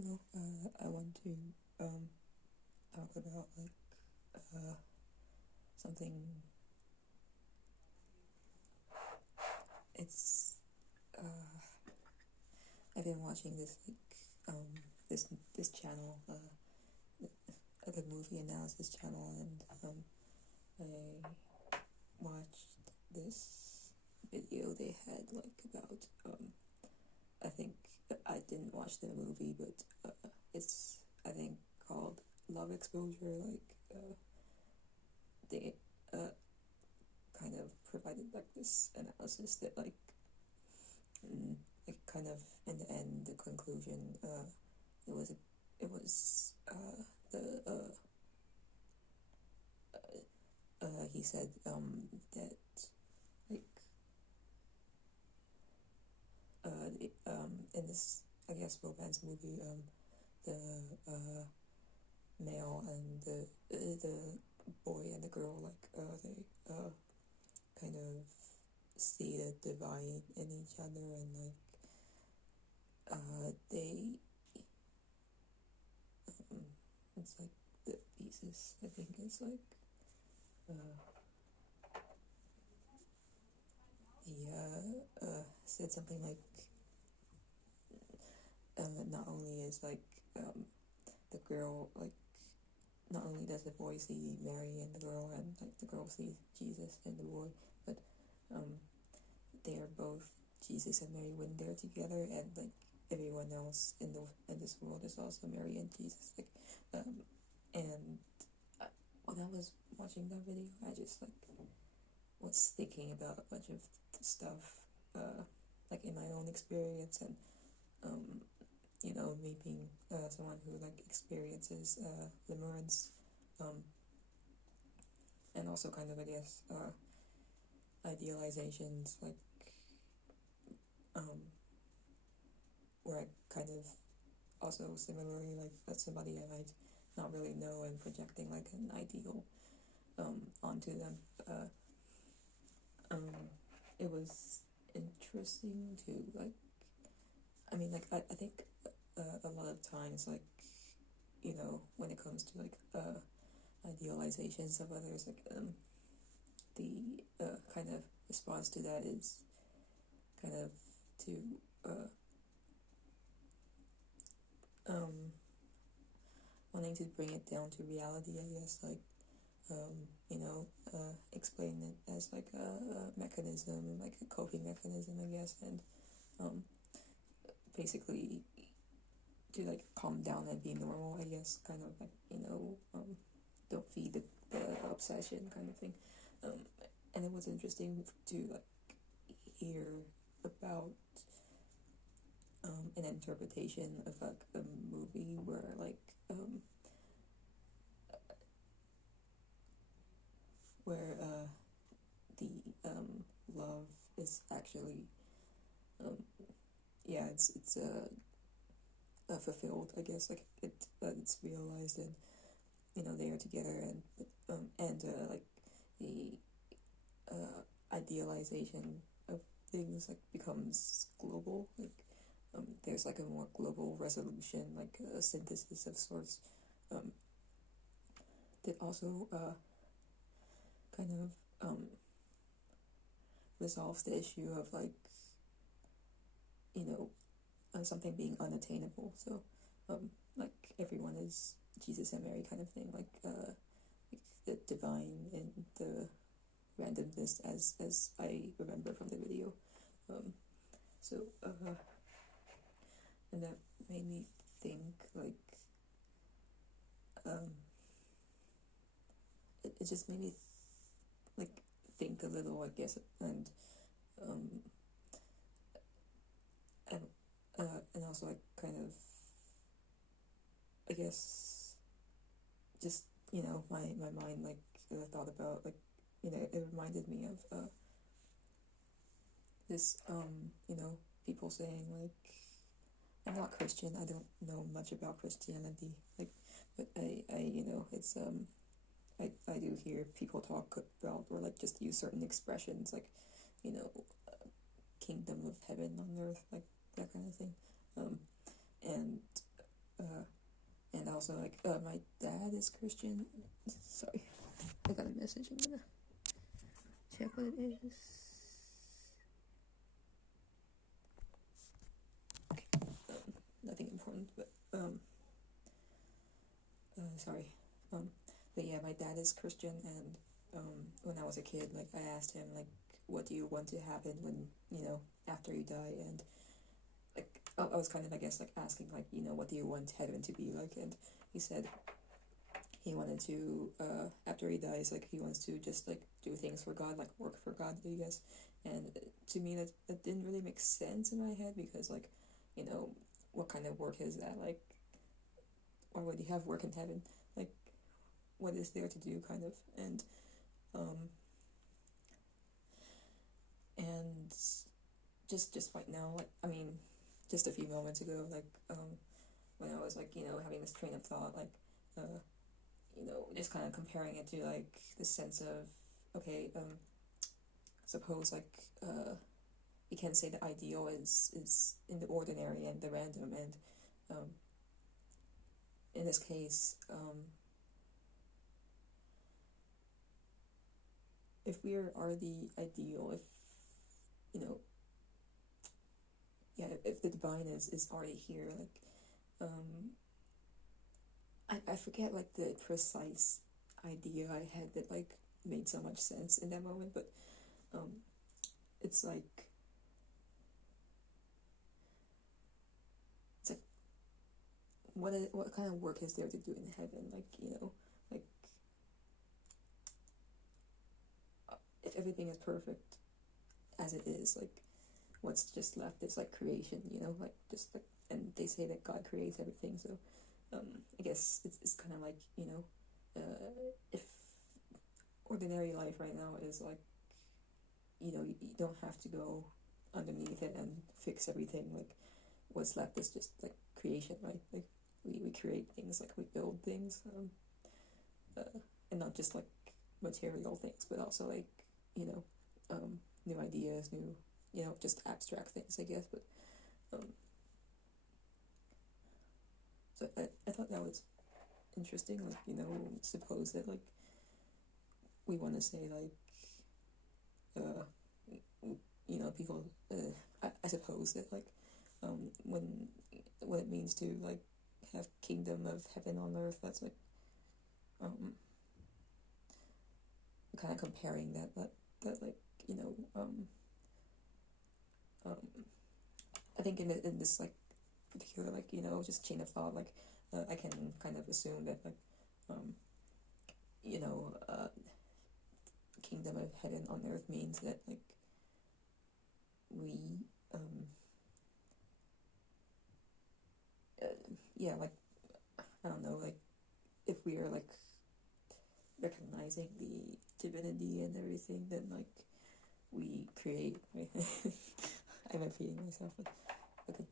Hello, I want to talk about something. It's I've been watching this this channel, the movie analysis channel, and I watched this video they had about I think I didn't watch the movie, but it's I think called Love Exposure. They kind of provided this analysis that kind of in the end the conclusion it was the he said that like in this I guess romance movie the male and the boy and the girl they kind of see the divine in each other, and they it's the thesis I think is he said something not only is the girl not only does the boy see Mary in the girl, and the girl sees Jesus in the boy, but they are both Jesus and Mary when they're together, and everyone else in this world is also Mary and Jesus. And when I was watching that video, I just was thinking about a bunch of stuff, in my own experience, and me being someone who experiences limerence, and also kind of I guess idealizations, where I kind of also similarly that's somebody I might not really know and projecting an ideal onto them. It was interesting to I think a lot of times when it comes to idealizations of others, the kind of response to that is kind of to wanting to bring it down to reality, I guess, explain it as a mechanism, a coping mechanism, I guess, and basically to calm down and be normal, I guess, kind of don't feed the obsession kind of thing. And it was interesting to hear about an interpretation of a movie where the love is actually it's fulfilled, I guess, it's realized, and they are together, and the idealization of things becomes global, there's a more global resolution, a synthesis of sorts, that also kind of resolves the issue of something being unattainable. So everyone is Jesus and Mary kind of thing, the divine and the randomness, as I remember from the video. So and that made me think it just made me think a little, I guess, and and also kind of I guess just my mind thought about it reminded me of this people saying I'm not Christian, I don't know much about Christianity, but I it's I do hear people talk about or just use certain expressions kingdom of heaven on earth, that kind of thing, and also like my dad is Christian. Sorry, I got a message. I'm gonna check what it is. Okay, nothing important, but sorry. But yeah, my dad is Christian, and when I was a kid, like I asked him like, what do you want to happen when, after you die? And like I was kind of, I guess, like asking like, what do you want heaven to be like? And he said he wanted to, after he dies, like he wants to just like do things for God, like work for God, I guess. And to me, that didn't really make sense in my head, because like, what kind of work is that? Like, why would you have work in heaven? Like, what is there to do, kind of? And just right now, like, I mean, just a few moments ago, like when I was like, having this train of thought, like just kind of comparing it to like the sense of, okay, suppose like we can say the ideal is in the ordinary and the random, and in this case, if we are the ideal, if if the divine is already here, like I forget like the precise idea I had that like made so much sense in that moment, but it's like what kind of work is there to do in heaven? Like, like if everything is perfect as it is, like what's just left is like creation, like just like, and they say that God creates everything, so I guess it's kind of like, if ordinary life right now is like, you don't have to go underneath it and fix everything, like what's left is just like creation, right? Like we create things, like we build things, and not just like material things, but also like, new ideas, new, just abstract things, I guess. But so I thought that was interesting, like, suppose that like we want to say like people, I suppose that like when what it means to like have kingdom of heaven on earth, that's like kind of comparing that like, I think in this like particular like, just chain of thought, like I can kind of assume that like kingdom of heaven on earth means that like we like I don't know, like if we are like recognizing the divinity and everything, then like we create, right? I'm repeating myself, but okay.